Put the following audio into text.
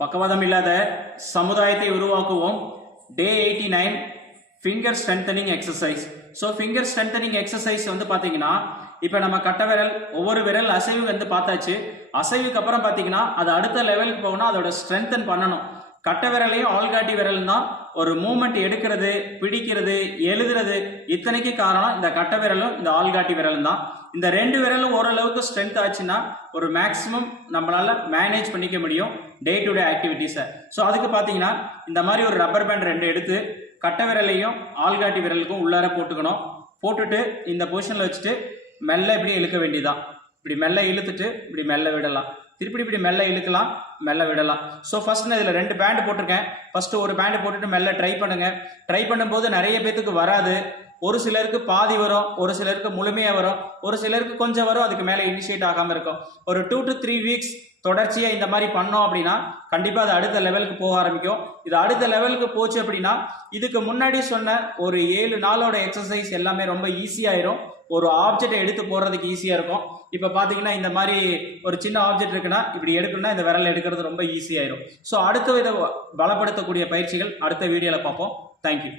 பக்கவாதம் இல்லாத சமுதாயத்தை உருவாக்குவோம். Day eighty nine finger strengthening exercise so finger strengthening exercise வந்து பார்த்தீங்கன்னா இப்போ நம்ம கட்ட விரல் ஒவ்வொரு விரல் அசைவு வந்து பார்த்தாச்சு. அசைவுக்கு அப்புறம் பார்த்தீங்கன்னா அது அடுத்த லெவலுக்கு போகணும் அதோட ஸ்ட்ரென்தன் பண்ணணும். கட்ட விரலையும் ஆள்காட்டி விரல் தான் ஒரு மூமெண்ட் எடுக்கிறது பிடிக்கிறது எழுதுறது இத்தனைக்கு காரணம் இந்த கட்ட விரலும் இந்த ஆள்காட்டி விரலும் தான். இந்த ரெண்டு விரலும் ஓரளவுக்கு ஸ்ட்ரென்த் ஆச்சுன்னா ஒரு மேக்ஸிமம் நம்மளால மேனேஜ் பண்ணிக்க முடியும் டே டு டே ஆக்டிவிட்டீஸை ஸோ அதுக்கு பார்த்தீங்கன்னா இந்த மாதிரி ஒரு ரப்பர் பேண்ட் ரெண்டு எடுத்து கட்ட விரலையும் ஆள்காட்டி விரலுக்கும் உள்ளார போட்டுக்கணும். போட்டுட்டு இந்த பொசிஷனில் வச்சுட்டு மெல்ல இப்படி இழுக்க வேண்டியதான் இப்படி மெல்ல இழுத்துட்டு இப்படி மெல்ல விடலாம். திருப்பி இப்படி மெல்ல இழுக்கலாம் மெல்ல விடலாம். ஸோ ஃபர்ஸ்ட் நான் இதில் ரெண்டு பேண்ட் போட்டிருக்கேன். ஃபர்ஸ்ட் ஒரு பேண்ட் போட்டுட்டு மெல்ல ட்ரை பண்ணுங்க. ட்ரை பண்ணும்போது நிறைய பேத்துக்கு வராது. ஒரு சிலருக்கு பாதி வரும் ஒரு சிலருக்கு முழுமையாக வரும் ஒரு சிலருக்கு கொஞ்சம் வரும் அதுக்கு மேலே இனிஷியேட் ஆகாமல் இருக்கும். ஒரு டூ டு த்ரீ வீக்ஸ் தொடர்ச்சியாக இந்த மாதிரி பண்ணோம் அப்படின்னா கண்டிப்பாக அது அடுத்த லெவலுக்கு போக ஆரம்பிக்கும். இது அடுத்த லெவலுக்கு போச்சு அப்படின்னா இதுக்கு முன்னாடி சொன்ன ஒரு ஏழு நாளோட எக்ஸசைஸ் எல்லாமே ரொம்ப ஈஸியாயிரும் ஒரு ஆப்ஜெக்டை எடுத்து போடுறதுக்கு ஈஸியாக இருக்கும். இப்போ பார்த்தீங்கன்னா இந்த மாதிரி ஒரு சின்ன ஆப்ஜெக்ட் இருக்குன்னா இப்படி எடுக்கணும்னா இந்த விரல் எடுக்கிறது ரொம்ப ஈஸியாயிரும் ஸோ அடுத்த வித பலப்படுத்தக்கூடிய பயிற்சிகள் அடுத்த வீடியோவில் பார்ப்போம். தேங்க்யூ